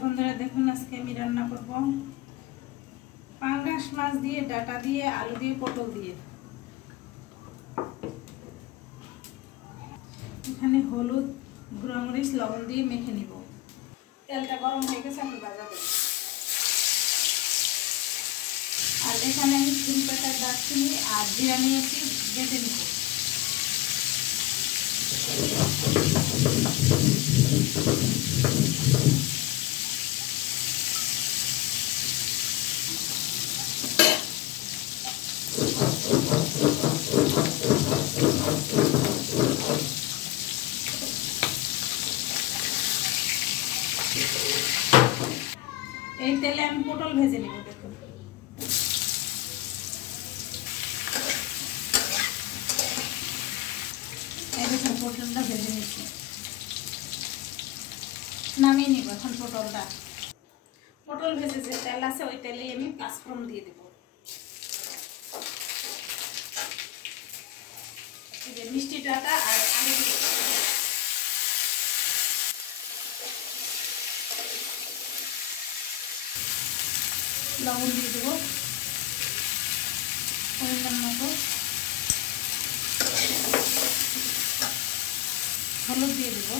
বন্ধুরা দেখুন আজকে আমি রান্না করব পাঙ্গাস মাছ দিয়ে, ডাটা দিয়ে, আলু দিয়ে, পটল দিয়ে। এখানে হলুদ, গুঁড়া মরিচ, লবণ দিয়ে মেখে নিব। তেলটা গরম হয়ে গেছে, আমি ভাজা দেব। আর এখানে আমি তেজপাতা, দারচিনি আর জিরা নিয়েছি, বেটে নিব। এই তেলে আমি পটল ভেজে নিব। দেখুন এই দেখুন পটলটা ভেজে নিচ্ছি, নামিয়ে নিব। এখন পটল ভেজে যে তেল আছে ওই তেলে আমি পাঁচফোড়ন দিয়ে দেব। এই যে মিষ্টি ডাটা আর আলু দিয়ে দেব। লবণ দিয়ে দেব পরিমাণ মতো, হলুদ দিয়ে দেব,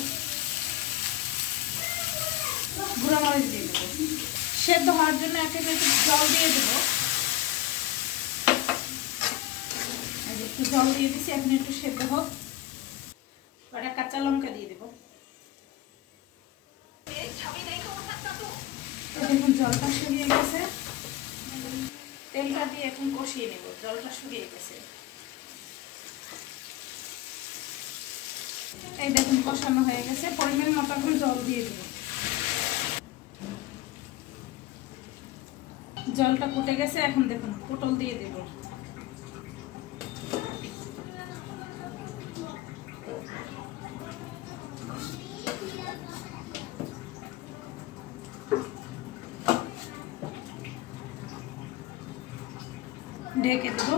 গুঁড়া মরিচ দিয়ে দেব। সেদ্ধ হওয়ার জন্য একেবারে একটু জল দিয়ে দেব। একটু জল দিয়ে দিচ্ছি, এখন একটু সেদ্ধ হোক। কটা কাঁচা লঙ্কা দিয়ে দেব। দেখুন জলটা শুকিয়ে গেছে, তেলটা দিয়ে এখন কষিয়ে নেব। জলটা শুকিয়ে গেছে, এই দেখুন কষানো হয়ে গেছে। পরিমাণ মতো করে জল দিয়ে দেব। জলটা ফুটে গেছে, এখন দেখুন পটল দিয়ে দেব। ঢেকে দেব।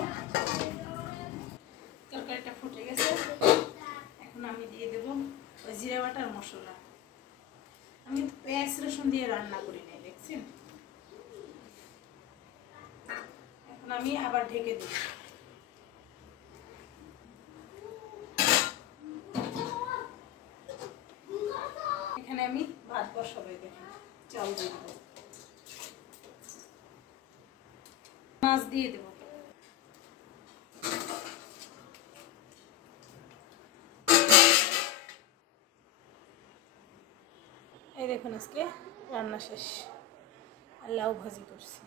তরকারিটা ফুটে গেছে, এখন আমি দিয়ে দেব ওই জিরা বাটার মশলা। আমি পেঁয়াজ রসুন দিয়ে রান্না করি নাই, দেখছেন। এখন আমি আবার ঢেকে দেব। এখানে আমি ভাত বসাবো। দেখুন চাল দিয়ে দেব, মাছ দিয়ে দেব। এই দেখুন আজকে রান্না শেষ। আর লাউ ভাজি করছি।